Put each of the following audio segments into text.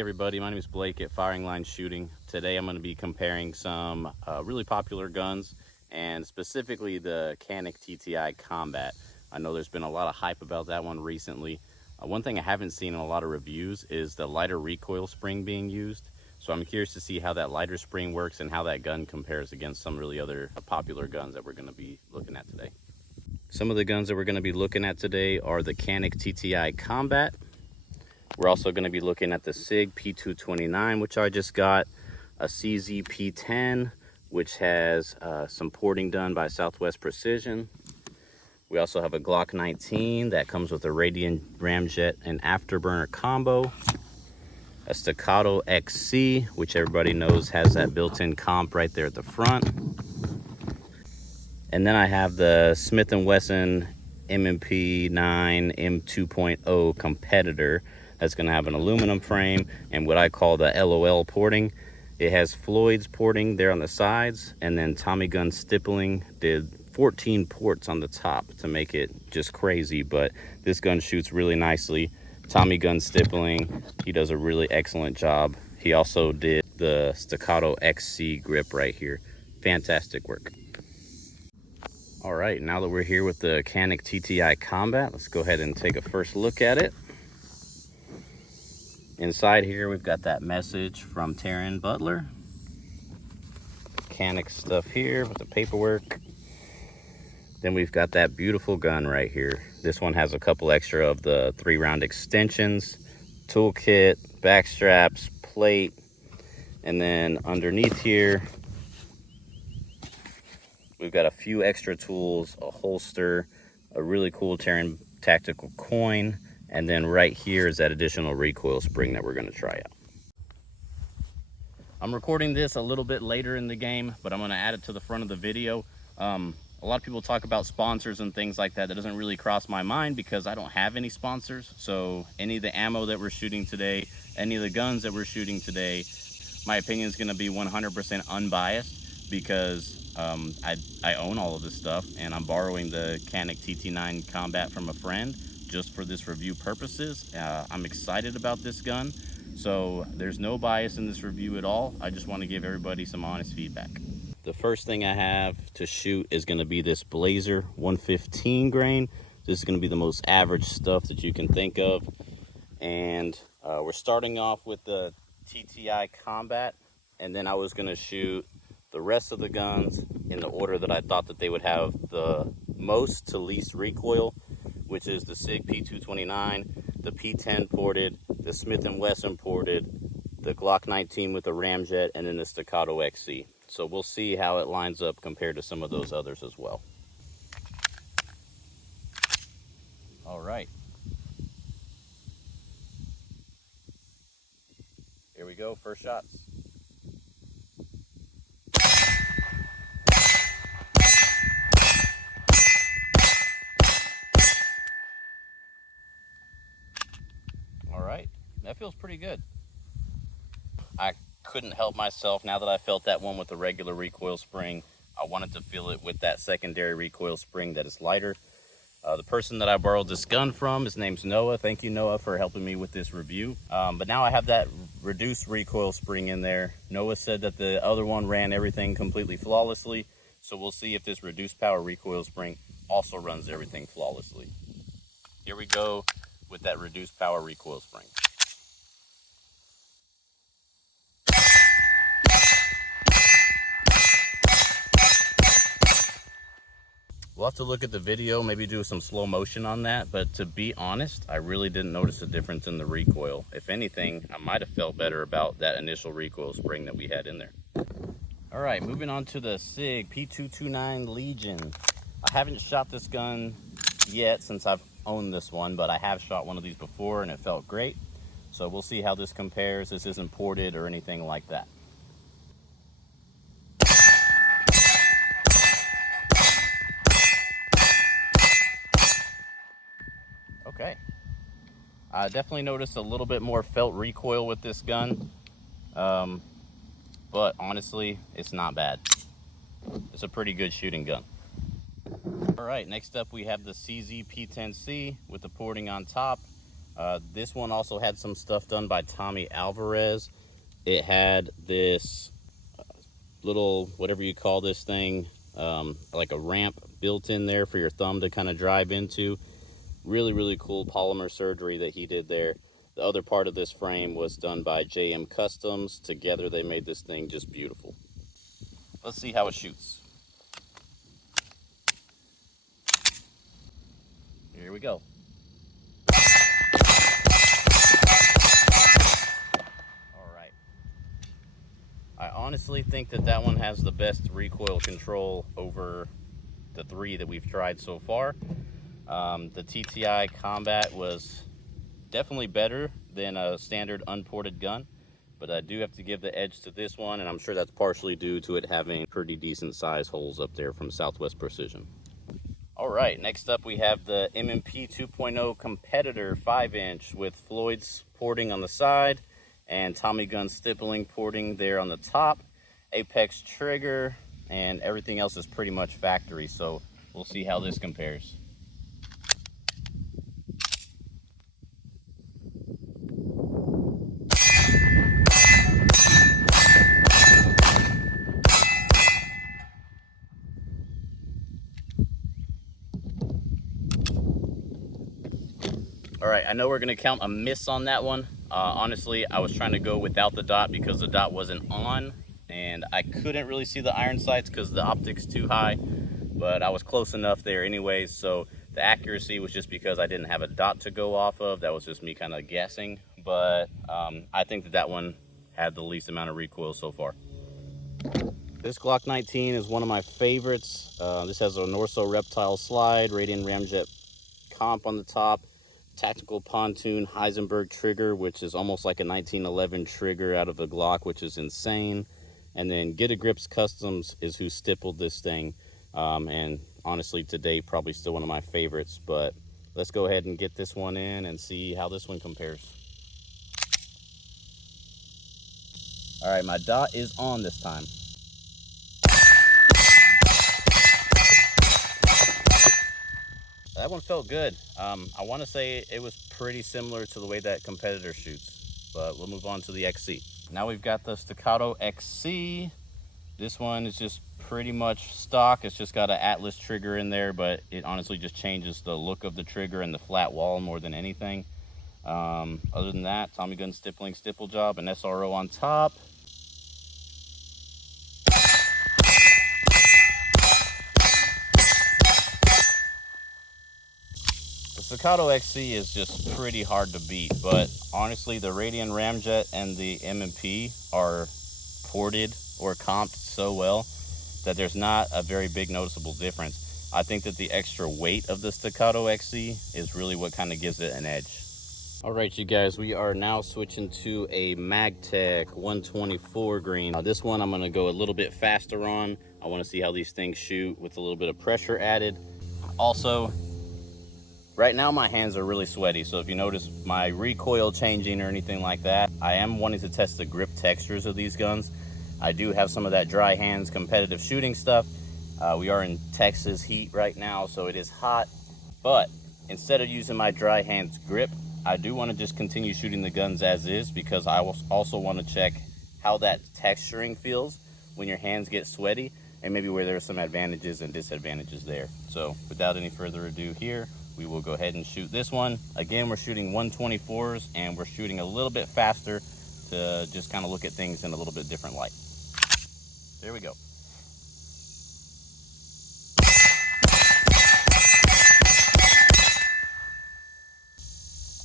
Hey everybody, my name is Blake at Firing Line Shooting. Today I'm going to be comparing some really popular guns, and specifically the Canik TTI Combat. I know there's been a lot of hype about that one recently. One thing I haven't seen in a lot of reviews is the lighter recoil spring being used. So I'm curious to see how that lighter spring works and how that gun compares against some really other popular guns that we're going to be looking at today. Some of the guns that we're going to be looking at today are the Canik TTI Combat. We're also going to be looking at the Sig P229, which I just got, a CZ P-10, which has some porting done by Southwest Precision. We also have a Glock 19 that comes with a Radian Ramjet and Afterburner combo, a Staccato XC, which everybody knows has that built-in comp right there at the front. And then I have the Smith & Wesson M&P 9 M2.0 competitor. That's going to have an aluminum frame and what I call the LOL porting. It has Floyd's porting there on the sides, and then Tommy Gun stippling did 14 ports on the top to make it just crazy, but this gun shoots really nicely. Tommy Gun stippling, he does a really excellent job. He also did the Staccato XC grip right here. Fantastic work. All right, now that we're here with the Canik TTI Combat, let's go ahead and take a first look at it. Inside here, we've got that message from Taryn Butler. Canik stuff here with the paperwork. Then we've got that beautiful gun right here. This one has a couple extra of the 3-round extensions, toolkit, back straps, plate, and then underneath here, we've got a few extra tools, a holster, a really cool Taryn tactical coin, and then right here is that additional recoil spring that we're going to try out. I'm recording this a little bit later in the game, but I'm going to add it to the front of the video. A lot of people talk about sponsors and things like that. That doesn't really cross my mind because I don't have any sponsors. So any of the ammo that we're shooting today, any of the guns that we're shooting today, my opinion is going to be 100% unbiased because I own all of this stuff, and I'm borrowing the Canik TT9 Combat from a friend just for this review purposes. I'm excited about this gun, so there's no bias in this review at all. I just want to give everybody some honest feedback. The first thing I have to shoot is going to be this Blazer 115 grain. This is going to be the most average stuff that you can think of, and we're starting off with the TTI Combat, and then I was going to shoot the rest of the guns in the order that I thought that they would have the most to least recoil, which is the Sig P229, the P10 ported, the Smith & Wesson ported, the Glock 19 with the Ramjet, and then the Staccato XC. So we'll see how it lines up compared to some of those others as well. All right. Here we go, first shots. All right, that feels pretty good. I couldn't help myself. Now that I felt that one with the regular recoil spring, I wanted to feel it with that secondary recoil spring that is lighter. The person that I borrowed this gun from, his name's Noah. Thank you, Noah, for helping me with this review. But now I have that reduced recoil spring in there. Noah said that the other one ran everything completely flawlessly, so we'll see if this reduced power recoil spring also runs everything flawlessly. Here we go with that reduced power recoil spring. We'll have to look at the video, maybe do some slow motion on that, but to be honest, I really didn't notice a difference in the recoil. If anything, I might have felt better about that initial recoil spring that we had in there. All right, moving on to the Sig P229 Legion. I haven't shot this gun yet since I've owned this one, but I have shot one of these before and it felt great. So we'll see how this compares. This isn't ported or anything like that. Okay, I definitely noticed a little bit more felt recoil with this gun, but honestly, it's not bad. It's a pretty good shooting gun. All right, next up we have the CZ P-10C with the porting on top. This one also had some stuff done by Tommy Alvarez. It had this little, whatever you call this thing, like a ramp built in there for your thumb to kind of drive into. Really, really cool polymer surgery that he did there. The other part of this frame was done by JM Customs. Together they made this thing just beautiful. Let's see how it shoots. Here we go. All right. I honestly think that that one has the best recoil control over the three that we've tried so far. The TTI Combat was definitely better than a standard unported gun, but I do have to give the edge to this one, and I'm sure that's partially due to it having pretty decent size holes up there from Southwest Precision. All right, next up we have the M&P 2.0 Competitor 5-inch with Floyd's porting on the side and Tommy Gun stippling porting there on the top. Apex trigger, and everything else is pretty much factory, so we'll see how this compares. All right, I know we're gonna count a miss on that one. Honestly, I was trying to go without the dot because the dot wasn't on, and I couldn't really see the iron sights because the optic's too high, but I was close enough there anyways, so the accuracy was just because I didn't have a dot to go off of. That was just me kind of guessing, but I think that that one had the least amount of recoil so far. This Glock 19 is one of my favorites. This has a Norso Reptile slide, Radian Ramjet comp on the top, tactical pontoon Heisenberg trigger, which is almost like a 1911 trigger out of the Glock, which is insane. And then Get a Grips Customs is who stippled this thing, and honestly today probably still one of my favorites. But let's go ahead and get this one in and see how this one compares. All right, my dot is on this time. That one felt good. I want to say it was pretty similar to the way that Competitor shoots, but we'll move on to the XC. Now we've got the Staccato XC. This one is just pretty much stock. It's just got an Atlas trigger in there, but it honestly just changes the look of the trigger and the flat wall more than anything. Other than that, Tommy Gun stippling stipple job, an SRO on top. The Staccato XC is just pretty hard to beat, but honestly the Radian Ramjet and the M&P are ported or comped so well that there's not a very big noticeable difference. I think that the extra weight of the Staccato XC is really what kind of gives it an edge. All right, you guys, we are now switching to a MagTech 124 green. This one I'm gonna go a little bit faster on. I wanna see how these things shoot with a little bit of pressure added. Also, right now my hands are really sweaty, so if you notice my recoil changing or anything like that, I am wanting to test the grip textures of these guns. I do have some of that dry hands competitive shooting stuff. We are in Texas heat right now, so it is hot, but instead of using my dry hands grip, I do want to just continue shooting the guns as is, because I also want to check how that texturing feels when your hands get sweaty, and maybe where there's some advantages and disadvantages there. So without any further ado here, we will go ahead and shoot this one. Again, we're shooting 124s, and we're shooting a little bit faster to just kind of look at things in a little bit different light. There we go.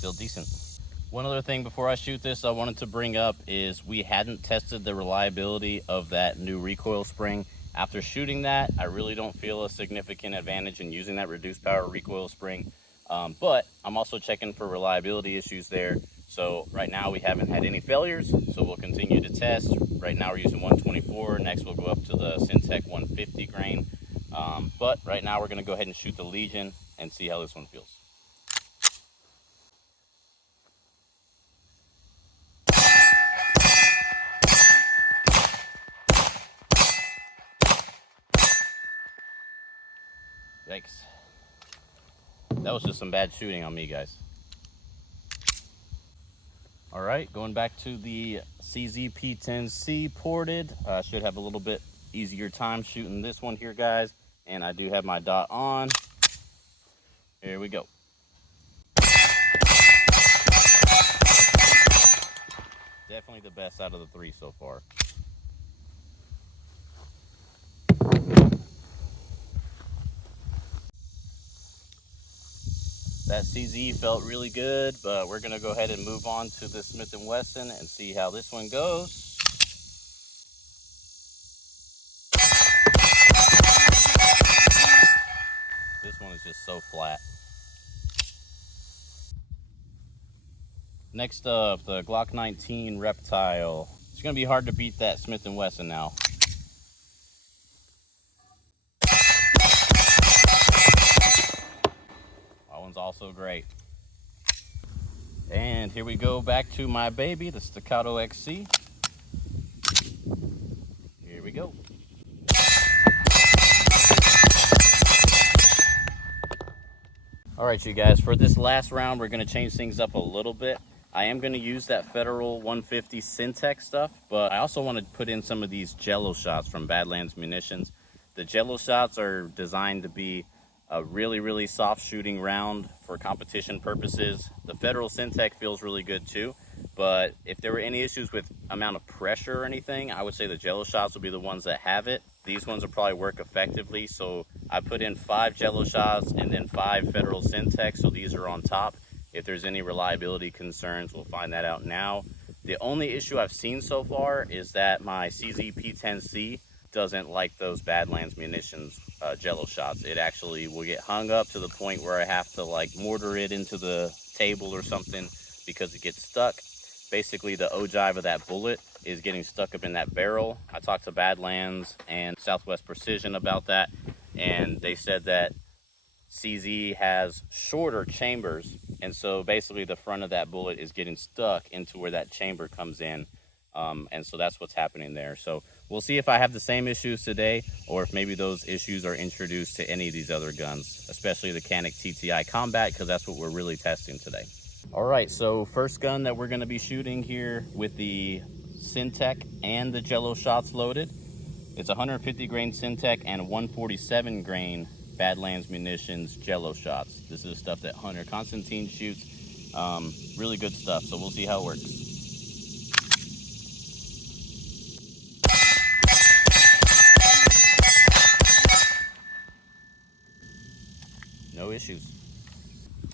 Feel decent. One other thing before I shoot this I wanted to bring up is we hadn't tested the reliability of that new recoil spring. After shooting that, I really don't feel a significant advantage in using that reduced power recoil spring, but I'm also checking for reliability issues there. So right now we haven't had any failures, so we'll continue to test. Right now we're using 124, next we'll go up to the Syntech 150 grain, but right now we're going to go ahead and shoot the Legion and see how this one feels. Yikes. That was just some bad shooting on me, guys. All right, going back to the CZ P-10C ported. Should have a little bit easier time shooting this one here, guys. And I do have my dot on. Here we go. Definitely the best out of the three so far. That CZ felt really good, but we're gonna go ahead and move on to the Smith & Wesson and see how this one goes. This one is just so flat. Next up, the Glock 19 Reptile. It's gonna be hard to beat that Smith & Wesson now. That one's also great. And here we go back to my baby, the Staccato XC. Here we go. All right, you guys, for this last round, we're gonna change things up a little bit. I am gonna use that Federal 150 Syntech stuff, but I also wanna put in some of these Jello shots from Badlands Munitions. The Jello shots are designed to be a really, really soft shooting round for competition purposes. The Federal Syntech feels really good too, but if there were any issues with amount of pressure or anything, I would say the Jello shots will be the ones that have it. These ones will probably work effectively, so I put in 5 Jello shots and then 5 Federal Syntech, so these are on top. If there's any reliability concerns, we'll find that out now. The only issue I've seen so far is that my CZ P-10C doesn't like those Badlands Munitions Jello shots. It actually will get hung up to the point where I have to like mortar it into the table or something because it gets stuck. Basically, the ogive of that bullet is getting stuck up in that barrel. I talked to Badlands and Southwest Precision about that, and they said that CZ has shorter chambers, and so basically the front of that bullet is getting stuck into where that chamber comes in, and so that's what's happening there. So we'll see if I have the same issues today, or if maybe those issues are introduced to any of these other guns, especially the Canik TTI Combat, because that's what we're really testing today. All right, so first gun that we're going to be shooting here with the Syntech and the Jello shots loaded. It's 150 grain Syntech and 147 grain Badlands Munitions Jello shots. This is stuff that Hunter Constantine shoots. Really good stuff, so we'll see how it works. No issues.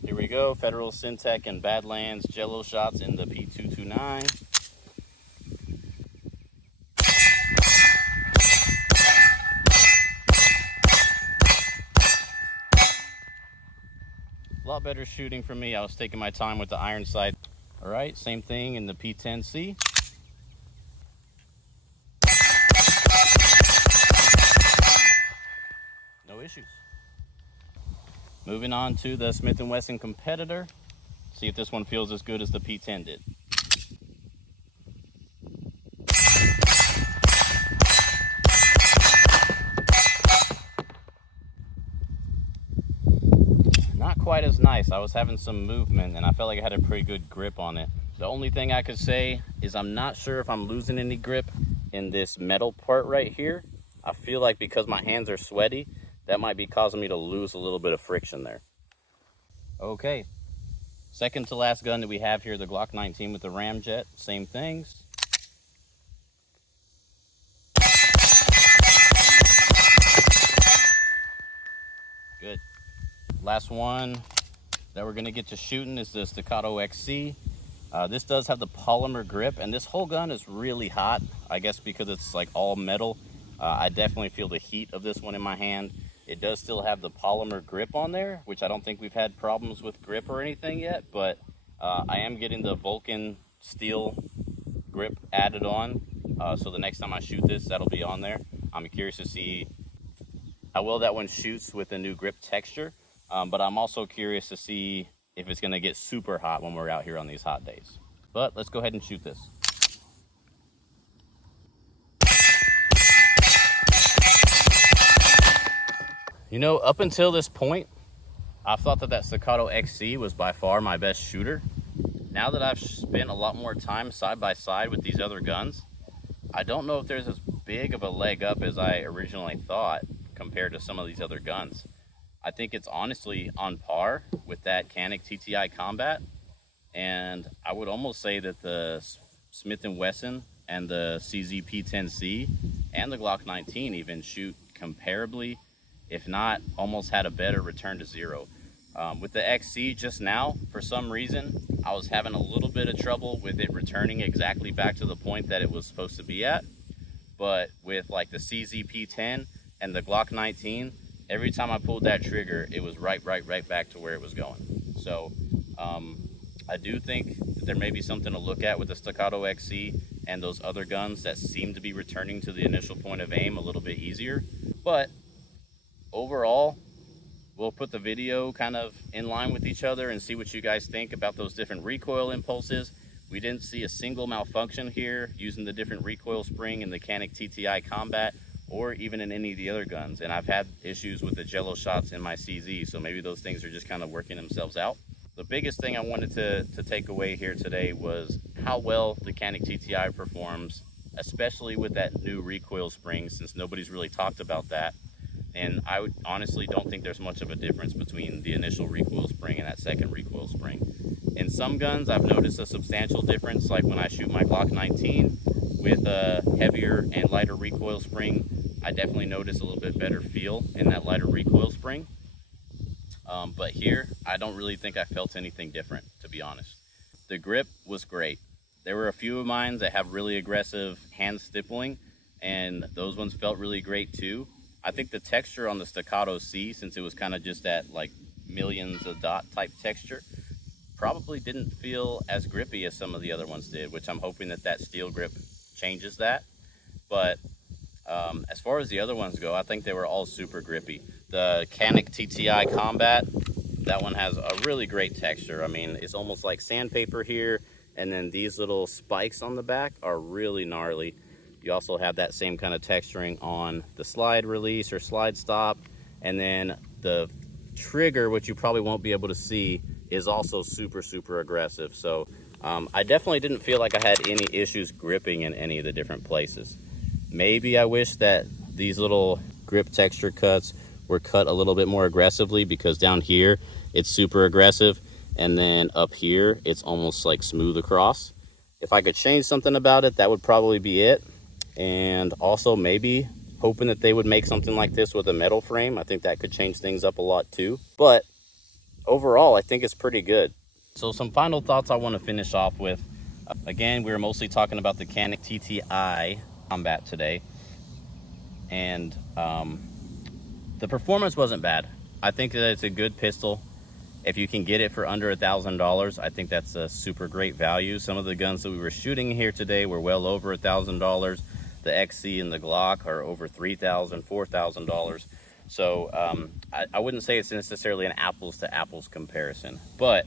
Here we go, Federal Syntech and Badlands Jello shots in the P229. A lot better shooting for me. I was taking my time with the iron sight. All right, same thing in the P-10C. No issues. Moving on to the Smith & Wesson competitor. See if this one feels as good as the P-10 did. Not quite as nice. I was having some movement and I felt like I had a pretty good grip on it. The only thing I could say is I'm not sure if I'm losing any grip in this metal part right here. I feel like because my hands are sweaty, that might be causing me to lose a little bit of friction there. Okay, second to last gun that we have here, the Glock 19 with the Ramjet, same things. Good. Last one that we're gonna get to shooting is the Staccato XC. This does have the polymer grip, and this whole gun is really hot, I guess because it's like all metal. I definitely feel the heat of this one in my hand. It does still have the polymer grip on there, which I don't think we've had problems with grip or anything yet, but I am getting the Vulcan steel grip added on. So the next time I shoot this, that'll be on there. I'm curious to see how well that one shoots with the new grip texture, but I'm also curious to see if it's gonna get super hot when we're out here on these hot days. But let's go ahead and shoot this. You know, up until this point, I thought that Staccato XC was by far my best shooter. now that I've spent a lot more time side by side with these other guns, I don't know if there's as big of a leg up as I originally thought compared to some of these other guns. I think it's honestly on par with that Canik TTI Combat, and I would almost say that the Smith & Wesson and the CZ P-10C and the Glock 19 even shoot comparably, if not almost had a better return to zero. With the XC just now, for some reason, I was having a little bit of trouble with it returning exactly back to the point that it was supposed to be at. But with like the CZ P-10 and the Glock 19, every time I pulled that trigger, it was right back to where it was going. So I do think that there may be something to look at with the Staccato XC and those other guns that seem to be returning to the initial point of aim a little bit easier. But overall, we'll put the video kind of in line with each other and see what you guys think about those different recoil impulses. We didn't see a single malfunction here using the different recoil spring in the Canik TTI Combat or even in any of the other guns. And I've had issues with the jello shots in my CZ, so maybe those things are just kind of working themselves out. The biggest thing I wanted to take away here today was how well the Canik TTI performs, especially with that new recoil spring, since nobody's really talked about that. And I honestly don't think there's much of a difference between the initial recoil spring and that second recoil spring. In some guns, I've noticed a substantial difference, like when I shoot my Glock 19 with a heavier and lighter recoil spring, I definitely notice a little bit better feel in that lighter recoil spring. But here, I don't really think I felt anything different, to be honest. The grip was great. There were a few of mine that have really aggressive hand stippling, and those ones felt really great too. I think the texture on the Staccato C, since it was kind of just that like millions of dot type texture, probably didn't feel as grippy as some of the other ones did, which I'm hoping that that steel grip changes that. But as far as the other ones go, I think they were all super grippy. The Canik TTI Combat, that one has a really great texture. I mean, it's almost like sandpaper here, and then these little spikes on the back are really gnarly. You also have that same kind of texturing on the slide release or slide stop, and then the trigger, which you probably won't be able to see, is also super aggressive. So I definitely didn't feel like I had any issues gripping in any of the different places. Maybe I wish that these little grip texture cuts were cut a little bit more aggressively, because down here it's super aggressive, and then up here it's almost like smooth across. If I could change something about it, that would probably be it. And also maybe hoping that they would make something like this with a metal frame. I think that could change things up a lot too. But overall, I think it's pretty good. So some final thoughts I want to finish off with. Again, we were mostly talking about the Canik TTI Combat today, and the performance wasn't bad. I think that it's a good pistol. If you can get it for under $1,000, I think that's a super great value. Some of the guns that we were shooting here today were well over $1,000. The XC and the Glock are over $3,000, $4,000. So I wouldn't say it's necessarily an apples to apples comparison, but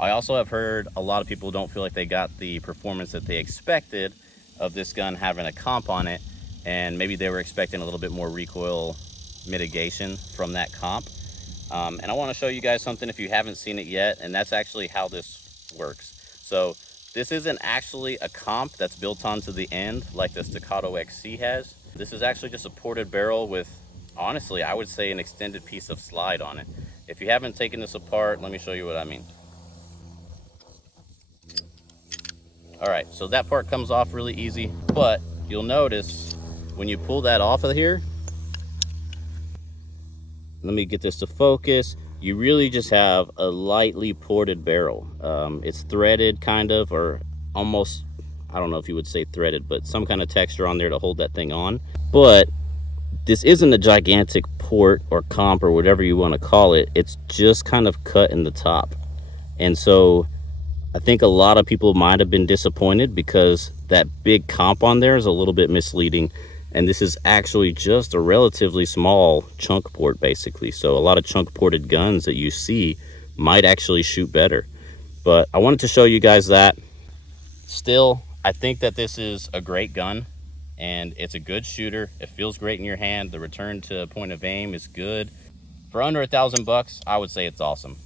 I also have heard a lot of people don't feel like they got the performance that they expected of this gun having a comp on it, and maybe they were expecting a little bit more recoil mitigation from that comp. And I want to show you guys something if you haven't seen it yet, and that's actually how this works. So this isn't actually a comp that's built onto the end like the Staccato XC has. This is actually just a ported barrel with, honestly, I would say an extended piece of slide on it. If you haven't taken this apart, let me show you what I mean. All right, so that part comes off really easy, but you'll notice when you pull that off of here, let me get this to focus, you really just have a lightly ported barrel. It's threaded kind of, or almost, I don't know if you would say threaded, but some kind of texture on there to hold that thing on. But this isn't a gigantic port or comp or whatever you want to call it. It's just kind of cut in the top. And so I think a lot of people might have been disappointed because that big comp on there is a little bit misleading. And this is actually just a relatively small chunk port, basically. So a lot of chunk ported guns that you see might actually shoot better. But I wanted to show you guys that. Still, I think that this is a great gun, and it's a good shooter. It feels great in your hand. The return to point of aim is good. For under $1,000 bucks, I would say it's awesome.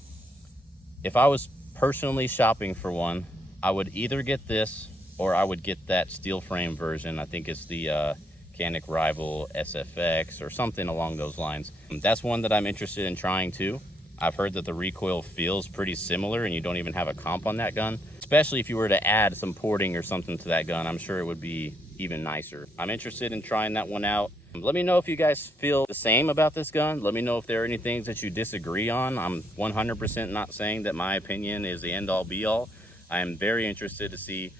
If I was personally shopping for one, I would either get this or I would get that steel frame version. I think it's the Canik Rival SFX or something along those lines. That's one that I'm interested in trying too. I've heard that the recoil feels pretty similar and you don't even have a comp on that gun. Especially if you were to add some porting or something to that gun, I'm sure it would be even nicer. I'm interested in trying that one out. Let me know if you guys feel the same about this gun. Let me know if there are any things that you disagree on. I'm 100% not saying that my opinion is the end all be all. I am very interested to see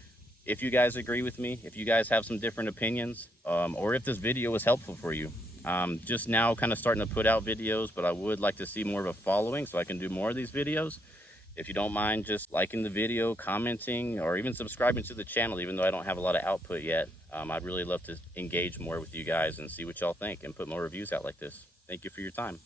if you guys agree with me, if you guys have some different opinions, or if this video was helpful for you. Just now kind of starting to put out videos, but I would like to see more of a following so I can do more of these videos. If you don't mind just liking the video, commenting, or even subscribing to the channel, even though I don't have a lot of output yet, I'd really love to engage more with you guys and see what y'all think and put more reviews out like this. Thank you for your time.